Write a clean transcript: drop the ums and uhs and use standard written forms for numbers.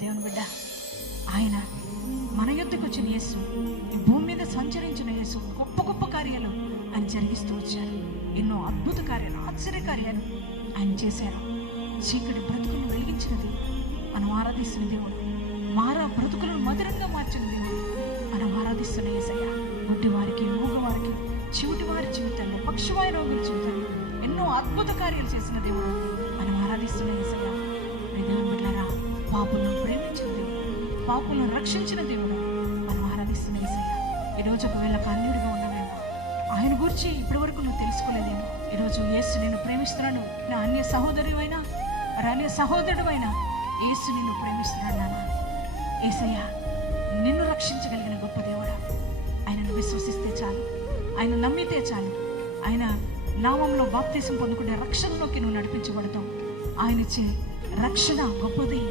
దేవుని బిడ్డ, ఆయన మన యొద్దకు వచ్చిన యేసు, ఈ భూమి మీద సంచరించిన యేసు గొప్ప గొప్ప కార్యాలు ఆయన జరిగిస్తూ వచ్చారు. ఎన్నో అద్భుత కార్యాలు, ఆశ్చర్య కార్యాలు ఆయన చేశారు. చీకటి బ్రతుకులను వెలిగించినది మనం ఆరాధిస్తున్న దేవుడు. మారా బ్రతుకులను మధురంగా మార్చిన దేవుడు మనం ఆరాధిస్తున్న యేసయ్య. గుడ్డి వారికి, మూగవారికి, చెవిటి వారి జీవితాల్లో, పక్షవాయు రోగుల జీవితాల్లో ఎన్నో అద్భుత కార్యాలు చేసిన దేవుడు మనం ఆరాధిస్తున్న యేసయ్య. దేవుని బిడ్డలారా, పాపులను ప్రేమించిన దేవుడు, పాపులను రక్షించిన దేవుడు మనం ఆరాధిస్తున్న యేసయ్య. ఈరోజు ఒకవేళ అన్యుడిగా ఉన్నవేమో, ఆయన గురించి ఇప్పటి వరకు నువ్వు తెలుసుకోలేదేమో. ఈరోజు యేసు నిన్ను ప్రేమిస్తున్నాడు. నా అన్య సహోదరువైనా అన్య సహోదరుడైనా యేసు నిన్ను ప్రేమిస్తున్నాడు. నాన్న యేసయ్య నిన్ను రక్షించగలిగిన గొప్ప దేవుడా. ఆయనను విశ్వసిస్తే చాలు, ఆయన నమ్మితే చాలు, ఆయన నామంలో బాప్తీసం పొందుకునే రక్షణలోకి నువ్వు నడిపించబడతావు. ఆయన ఇచ్చే రక్షణ గొప్పది.